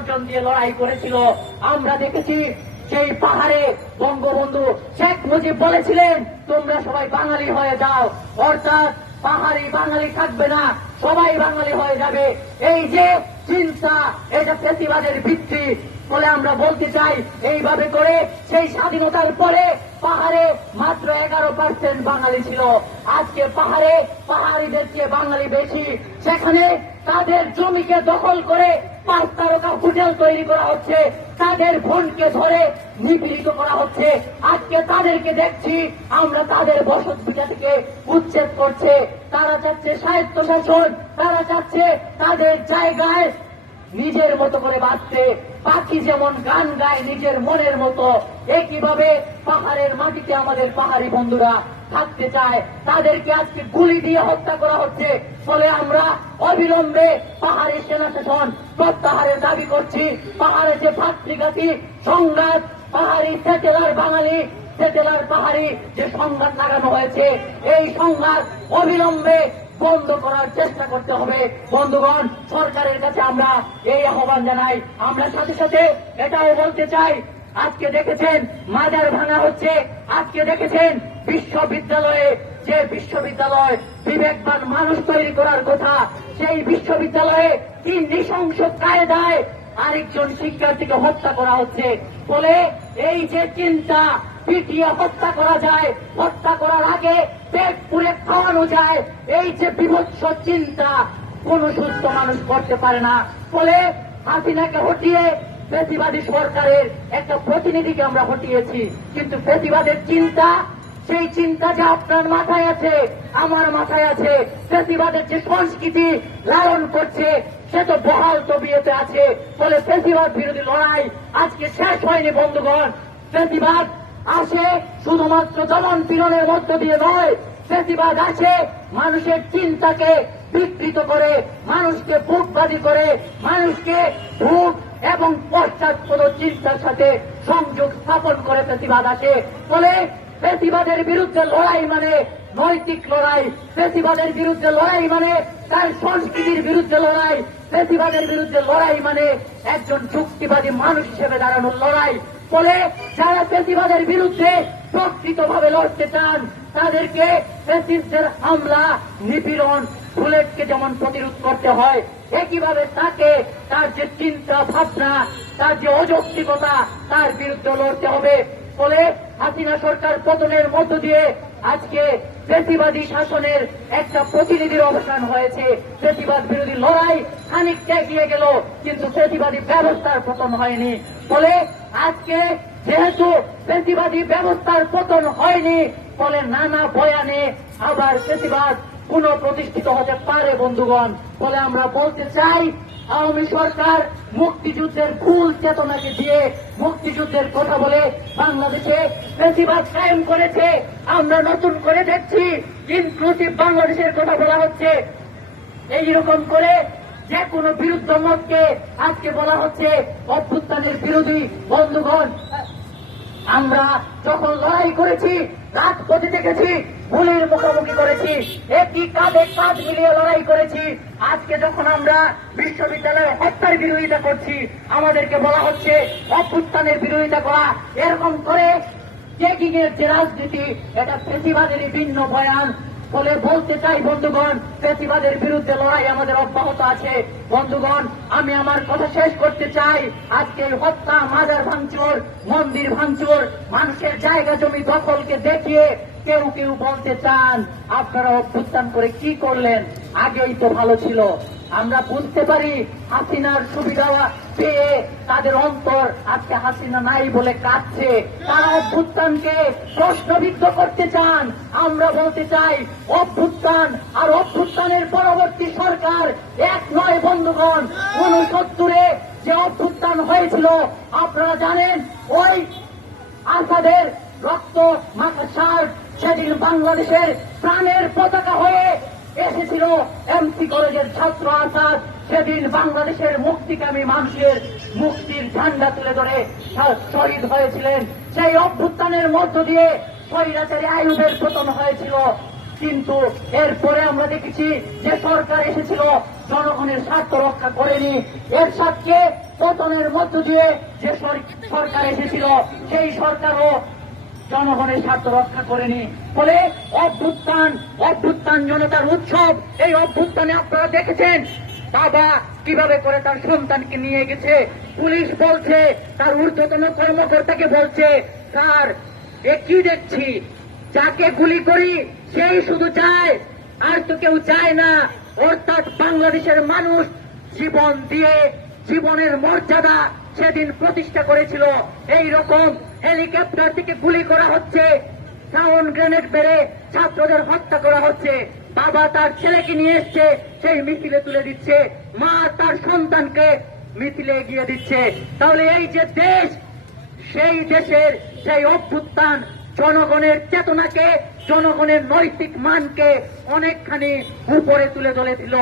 অর্জন দিয়ে লড়াই করেছিল। আমরা দেখেছি সেই পাহাড়ে বঙ্গবন্ধু শেখ মুজিব বলেছিলেন, তোমরা সবাই বাঙালি হয়ে যাও। অর্থাৎ পাহাড়ি বাঙালি থাকবে না, সবাই বাঙালি হয়ে যাবে। এই যে চিন্তা এটা প্রতিবাদের ভিত্তি বলে আমরা বলতে চাই, এইভাবে করে সেই স্বাধীনতার পরে পাহাড়ে মাত্র এগারো পার্সেন্ট বাঙালি ছিল। আজকে পাহাড়ে পাহাড়িদের চেয়ে বাঙালি বেশি। সেখানে তাদের জমিকে দখল করে পাঁচ তারকা হোটেল তৈরি করা হচ্ছে। তাদের বোনকে ধরে নিপীড়িত করা হচ্ছে। আজকে তাদেরকে দেখছি, আমরা তাদের বসত ভিটা থেকে উচ্ছেদ করছে। তারা চাচ্ছে সাহিত্য শাসন তারা চাচ্ছে তাদের জায়গায় নিজের মতো করে বাঁচতে পাখি যেমন গান গায় নিজের মনের মতো, একইভাবে পাহাড়ের মাটিতে আমাদের পাহাড়ি বন্ধুরা থাকতে চায়। তাদেরকে আজকে গুলি দিয়ে হত্যা করা হচ্ছে। ফলে আমরা অবিলম্বে পাহাড়ি সেনা শাসন প্রত্যাহারের দাবি করছি। পাহাড়ে যে ভাতৃঘাতী সংঘাত, পাহাড়ি সেটেলার বাঙালি, সেটেলার পাহাড়ি যে সংঘাত লাগানো হয়েছে, এই সংঘাত অবিলম্বে বন্ধ করার চেষ্টা করতে হবে। বন্ধুগণ, সরকারের কাছে আমরা এই আহ্বান জানাই। আমরা সাথে সাথে এটাও বলতে চাই। আজকে দেখেছেন, মাজার ভাঙা হচ্ছে। আজকে দেখেছেন বিশ্ববিদ্যালয়ে, যে বিশ্ববিদ্যালয় বিবেকবান মানুষ তৈরি করার কথা, সেই বিশ্ববিদ্যালয়ে কি নৃশংস কায়দায় আরেকজন শিক্ষার্থীকে হত্যা করা হচ্ছে। বলে এই যে চিন্তা, পিটিয়ে হত্যা করা যায়, হত্যা করার আগে পেট পুড়ে খাওয়ানো যায়, এই যে বিভৎস চিন্তা, কোন সুস্থ মানুষ করতে পারে না। বলে হাসিনাকে হটিয়ে ফেসিবাদী সরকারের একটা প্রতিনিধিকে আমরা হটিয়েছি। কিন্তু ফেসিবাদের চিন্তা সেই চিন্তা যে আপনার মাথায় আছে, আমার মাথায় আছে, ফেসিবাদের যে সংস্কৃতি লালন করছে, সে তো বহাল তবিয়তে আছে। বলে ফেসিবাদ বিরোধী লড়াই আজকে শেষ হয়নি, বন্ধুগণ। ফেসিবাদ আসে শুধুমাত্র দমন পীড়নের মধ্য দিয়ে নয়। ফেসিবাদ আছে মানুষের চিন্তাকে বিকৃত করে, মানুষকে ভোটবাদী করে, মানুষকে ভোট এবং পশ্চাৎপদ চিন্তার সাথে সংযোগ স্থাপন করে ফেসিবাদ আসে। ফলে ফেসিবাদের বিরুদ্ধে লড়াই মানে নৈতিক লড়াই। ফেসিবাদের বিরুদ্ধে লড়াই মানে তার সংস্কৃতির বিরুদ্ধে লড়াই। ফেসিবাদের বিরুদ্ধে লড়াই মানে একজন যুক্তিবাদী মানুষ হিসেবে দাঁড়ানোর লড়াই। ফলে যারা ফেসিবাদের বিরুদ্ধে প্রকৃতভাবে লড়তে চান, তাদেরকে ফেসিস্টদের হামলা, নিপীড়ন, বুলেটকে যেমন প্রতিরোধ করতে হয়, একইভাবে তাকে তার যে চিন্তা ভাবনা তার যে অযৌক্তিকতা, তার বিরুদ্ধে লড়তে হবে। ফলে হাসিনা সরকার পতনের মধ্য দিয়ে আজকে ফেসিবাদী শাসনের একটা প্রতিনিধির অবসান হয়েছে। ফেসিবাদ বিরোধী লড়াই খানিকটা এগিয়ে গেল, কিন্তু ফেসিবাদী ব্যবস্থার পতন হয়নি। ফলে আজকে যেহেতু ফেসিবাদী ব্যবস্থার পতন হয়নি, ফলে নানা বয়ানে আবার ফেসিবাদ পুনঃপ্রতিষ্ঠিত হতে পারে বন্ধুগণ। ফলে আমরা বলতে চাই আওয়ামী সরকার মুক্তিযুদ্ধের ভুল চেতনাকে দিয়ে মুক্তিযুদ্ধের কথা বলে বাংলাদেশে বেশিরভাগ কায়েম করেছে। আমরা নতুন করে দেখছি ইনক্লুসিভ বাংলাদেশের কথা বলা হচ্ছে। এইরকম করে যে কোনো বিরুদ্ধ মতকে আজকে বলা হচ্ছে অভ্যুত্থানের বিরোধী বন্ধুগণ। আমরা যখন লড়াই করেছি, রাজপথে দেখেছি ভুলের মুখোমুখি করেছি একই কাঁধে কাঁধ মিলিয়ে লড়াই করেছি। আজকে যখন আমরা বিশ্ববিদ্যালয়ের হত্যার বিরোধিতা করছি, আমাদেরকে বলা হচ্ছে অভ্যুত্থানের বিরোধিতা করা। এরকম করে চেকিং এর যে রাজনীতি, এটা ফেসিবাদেরই ভিন্ন বয়ান। ফলে বলতে চাই, বন্ধুগণ ফেসিবাদের বিরুদ্ধে লড়াই আমাদের অব্যাহত আছে। বন্ধুগণ, আমি আমার কথা শেষ করতে চাই। আজকে হত্যা, মাজার ভাঙচুর, মন্দির ভাঙচুর, মানুষের জায়গা জমি দখলকে দেখিয়ে কেউ কেউ বলতে চান, আপনারা অভ্যুত্থান করে কি করলেন? আগেই তো ভালো ছিল। আমরা বুঝতে পারি হাসিনার সুবিধা পেয়ে তাদের অন্তর আজকে হাসিনা নাই বলে কাঁদছে। তারা অভ্যুত্থানকে প্রশ্নবিদ্ধ করতে চান। আমরা বলতে চাই, অভ্যুত্থান আর অভ্যুত্থানের পরবর্তী সরকার এক নয় বন্ধুগণ। উনসত্তরে যে অভ্যুত্থান হয়েছিল, আপনারা জানেন, ওই আসাদের রক্ত মাথা শার্ট সেদিন বাংলাদেশের প্রাণের পতাকা হয়ে এসেছিল এমসি কলেজের ছাত্র আসাদ। সেদিন বাংলাদেশের মুক্তিকামী মানুষের মুক্তির ঝান্ডা তুলে ধরে শহীদ হয়েছিলেন। সেই অভ্যুত্থানের মধ্য দিয়ে স্বৈরাচারী আয়ুধের পতন হয়েছিল। কিন্তু এরপরে আমরা দেখেছি যে সরকার এসেছিল, জনগণের স্বার্থ রক্ষা করেনি। এর সাথে পতনের মধ্য দিয়ে যে সরকার এসেছিল, সেই সরকারও জনগণের স্বার্থ রক্ষা করেনি ফলে অভ্যুত্থান অভ্যুত্থান জনতার উৎসব, এই অভ্যুত্থানে আপনারা দেখেছেন বাবা কীভাবে করে তার সন্তানকে নিয়ে গেছে। পুলিশ বলছে, তার ঊর্ধ্বতন কর্মকর্তাকে বলছে, স্যার, এ কি দেখছি? যাকে গুলি করি, সেই শুধু চায়, আর তো কেউ চায় না। অর্থাৎ বাংলাদেশের মানুষ জীবন দিয়ে, জীবনের মর্যাদা সেদিন প্রতিষ্ঠা করেছিল। এই রকম হেলিকপ্টার থেকে গুলি করা হচ্ছে। সাউন্ড গ্রেনেড বেড়ে ছাত্রদের হত্যা করা হচ্ছে। বাবা তার ছেলেকে নিয়ে এসছে, সেই মিছিলে তুলে দিচ্ছে। মা তার সন্তানকে মিছিলে এগিয়ে দিচ্ছে। তাহলে এই যে দেশ, সেই দেশের সেই অভ্যুত্থান জনগণের চেতনাকে, জনগণের নৈতিক মানকে অনেকখানি উপরে তুলে ধরেছিল।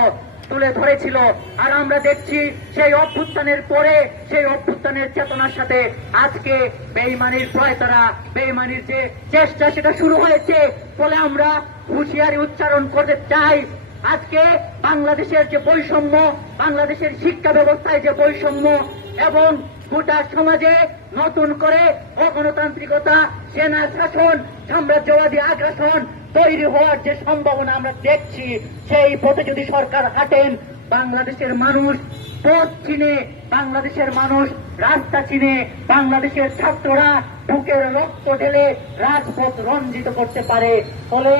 তুলে ধরেছিল। আর আমরা দেখছি সেই অভ্যুত্থানের পরে, সেই অভ্যুত্থানের চেতনার সাথে আজকে বেইমানির প্রয়তারা বেইমানির যে চেষ্টা, সেটা শুরু হয়েছে ফলে আমরা হুঁশিয়ারি উচ্চারণ করতে চাই। আজকে বাংলাদেশের যে বৈষম্য, বাংলাদেশের শিক্ষা ব্যবস্থায় যে বৈষম্য এবং গোটা সমাজে নতুন করে অগণতান্ত্রিকতা, সেনা শাসন সাম্রাজ্যবাদী আগ্রাসন তৈরি হওয়ার যে সম্ভাবনা আমরা দেখছি, সেই পথে যদি সরকার হাঁটেন, বাংলাদেশের মানুষ পথ চিনে বাংলাদেশের মানুষ রাস্তা চিনে বাংলাদেশের ছাত্ররা বুকের রক্ত ঢেলে রাজপথ রঞ্জিত করতে পারে। ফলে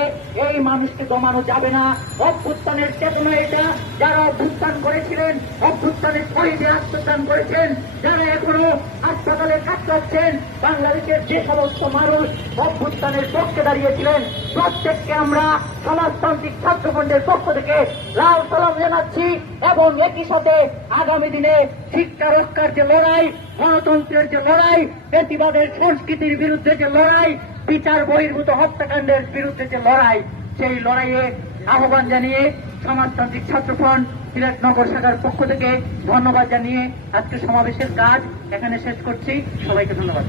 এই মানুষকে দমানো যাবে না। অভ্যুত্থানের চেতনা এটা। যারা অভ্যুত্থান করেছিলেন, অভ্যুত্থানের শহীদে আত্মদান করেছেন, যারা এখনও হাসপাতালে কাটাচ্ছেন বাংলাদেশের যে সমস্ত মানুষ অভ্যুত্থানের পক্ষে দাঁড়িয়েছিলেন, প্রত্যেককে আমরা সমাজতান্ত্রিক ছাত্রফ্রন্টের পক্ষ থেকে লাল সালাম জানাচ্ছি এবং একই সাথে আগামী দিনে শিক্ষা রক্ষার যে লড়াই, গণতন্ত্রের যে লড়াই প্রতিবাদের সংস্কৃতির বিরুদ্ধে যে লড়াই, বিচার বহির্ভূত হত্যাকাণ্ডের বিরুদ্ধে যে লড়াই, সেই লড়াইয়ে আহ্বান জানিয়ে সমাজতান্ত্রিক ছাত্রফ্রন্ট সিলেটনগর শাখার পক্ষ থেকে ধন্যবাদ জানিয়ে আজকে সমাবেশের কাজ এখানে শেষ করছি। সবাইকে ধন্যবাদ।